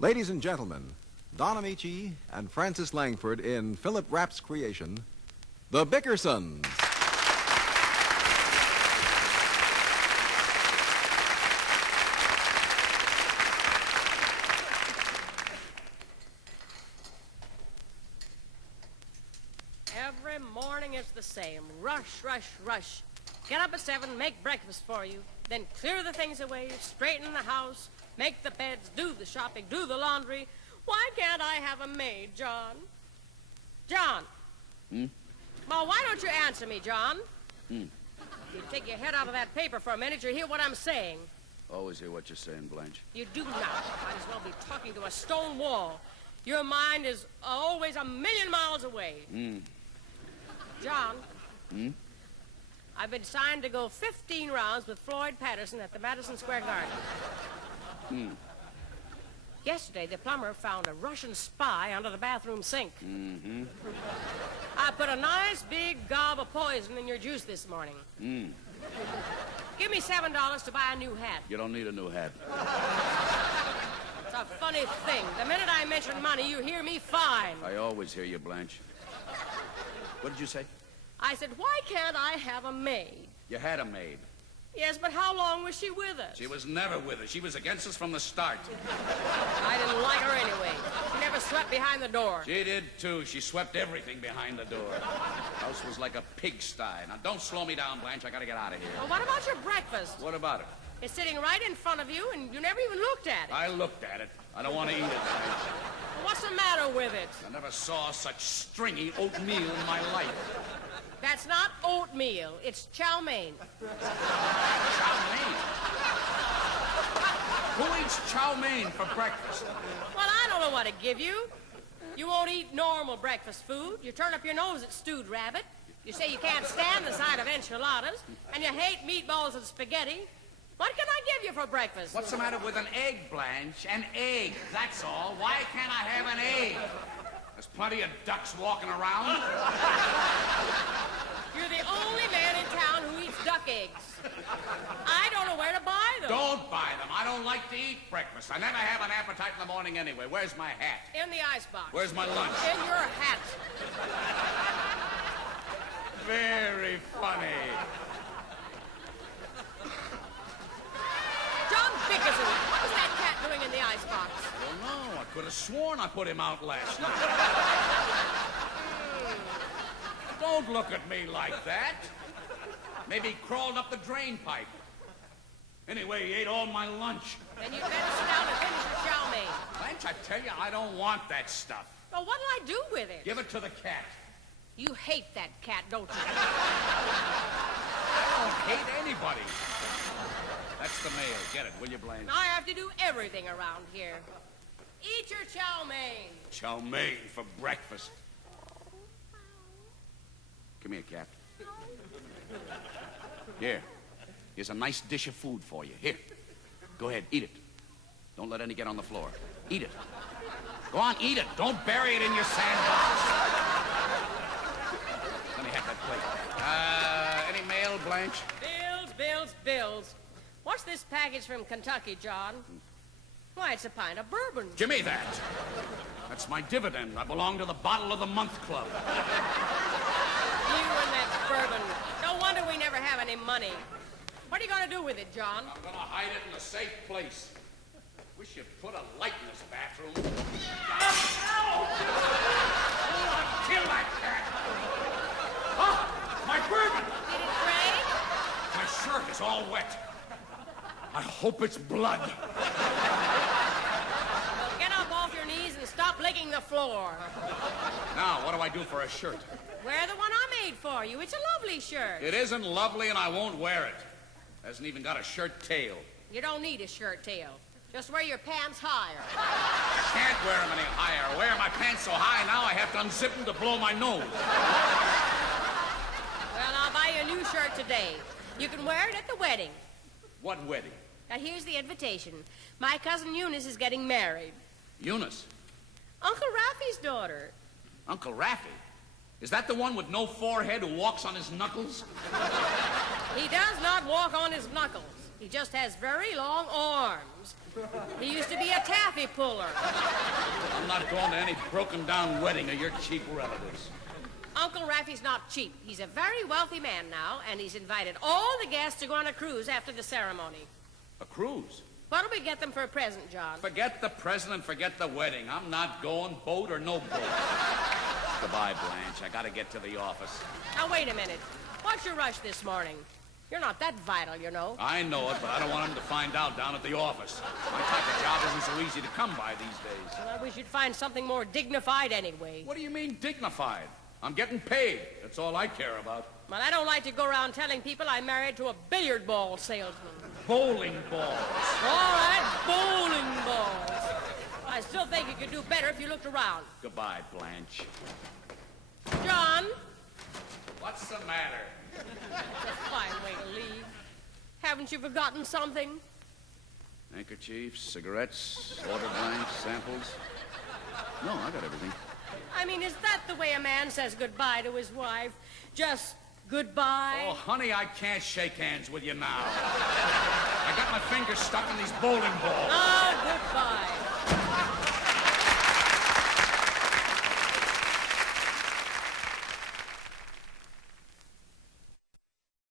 Ladies and gentlemen, Don Amici and Francis Langford in Philip Rapp's creation, The Bickersons. Every morning it's the same. Rush, rush, rush. Get up at 7, make breakfast for you, then clear the things away, straighten the house, make the beds, do the shopping, do the laundry. Why can't I have a maid, John? John. Well, why don't you answer me, John? You take your head out of that paper for a minute, you hear what I'm saying. Always hear what you're saying, Blanche. You do not. Might as well be talking to a stone wall. Your mind is always a million miles away. John. I've been signed to go 15 rounds with Floyd Patterson at the Madison Square Garden. Yesterday, the plumber found a Russian spy under the bathroom sink. I put a nice big gob of poison in your juice this morning. Give me $7 to buy a new hat. You don't need a new hat. It's a funny thing. The minute I mention money, you hear me fine. I always hear you, Blanche. What did you say? I said, why can't I have a maid? You had a maid. Yes, but how long was she with us? She was never with us. She was against us from the start. I didn't like her anyway. She never swept behind the door. She did, too. She swept everything behind the door. The house was like a pigsty. Now, don't slow me down, Blanche. I gotta get out of here. Well, what about your breakfast? What about it? It's sitting right in front of you, and you never even looked at it. I looked at it. I don't want to eat it, Blanche. What's the matter with it? I never saw such stringy oatmeal in my life. That's not oatmeal. It's chow mein. Chow mein? Who eats chow mein for breakfast? Well, I don't know what to give you. You won't eat normal breakfast food. You turn up your nose at stewed rabbit. You say you can't stand the sight of enchiladas. And you hate meatballs and spaghetti. What can I give you for breakfast? What's the matter with an egg, Blanche? An egg, that's all. Why can't I have an egg? There's plenty of ducks walking around. You're the only man in town who eats duck eggs. I don't know where to buy them. Don't buy them. I don't like to eat breakfast. I never have an appetite in the morning anyway. Where's my hat? In the icebox. Where's my lunch? In your hat. Very funny. John Bickerson, what was that cat doing in the icebox? I don't know. I could have sworn I put him out last night. Don't look at me like that. Maybe he crawled up the drain pipe. Anyway, he ate all my lunch. Then you better sit down and finish your chow mein. Blanche, I tell you, I don't want that stuff. Well, what'll I do with it? Give it to the cat. You hate that cat, don't you? I don't hate anybody. That's the mail. Get it, will you, Blanche? I have to do everything around here. Eat your chow mein. Chow mein for breakfast. Come here, cat. Here. Here's a nice dish of food for you. Here. Go ahead, eat it. Don't let any get on the floor. Eat it. Go on, eat it. Don't bury it in your sandbox. Let me have that plate. Any mail, Blanche? Bills. What's this package from Kentucky, John? Why, it's a pint of bourbon. Give me that. That's my dividend. I belong to the Bottle of the Month Club. You and that bourbon. No wonder we never have any money. What are you going to do with it, John? I'm going to hide it in a safe place. Wish you'd put a light in this bathroom. Ow! Kill that cat! Oh, my bourbon! Did it break? My shirt is all wet. I hope it's blood. Well, get up off your knees and stop licking the floor. Now, what do I do for a shirt? Wear the one I made for you. It's a lovely shirt. It isn't lovely, and I won't wear it. Hasn't even got a shirt tail. You don't need a shirt tail. Just wear your pants higher. I can't wear them any higher. I wear my pants so high now I have to unzip them to blow my nose. Well, I'll buy you a new shirt today. You can wear it at the wedding. What wedding? Now, here's the invitation. My cousin Eunice is getting married. Eunice? Uncle Raffy's daughter. Uncle Raffy? Is that the one with no forehead who walks on his knuckles? He does not walk on his knuckles. He just has very long arms. He used to be a taffy puller. I'm not going to any broken-down wedding of your cheap relatives. Uncle Raffy's not cheap. He's a very wealthy man now, and he's invited all the guests to go on a cruise after the ceremony. A cruise? What'll we get them for a present, John? Forget the present and forget the wedding. I'm not going, boat or no boat. Goodbye, Blanche. I gotta get to the office. Now, wait a minute. What's your rush this morning? You're not that vital, you know. I know it, but I don't want him to find out down at the office. My type of job isn't so easy to come by these days. Well, I wish you'd find something more dignified anyway. What do you mean, dignified? I'm getting paid. That's all I care about. Well, I don't like to go around telling people I'm married to a billiard ball salesman. Bowling balls. All right, bowling balls. I still think you could do better if you looked around. Goodbye, Blanche. John? What's the matter? That's a fine way to leave. Haven't you forgotten something? Handkerchiefs, cigarettes, order blanks, samples. No, I got everything. I mean, is that the way a man says goodbye to his wife? Just goodbye? Oh, honey, I can't shake hands with you now. I got my fingers stuck in these bowling balls. Oh, goodbye.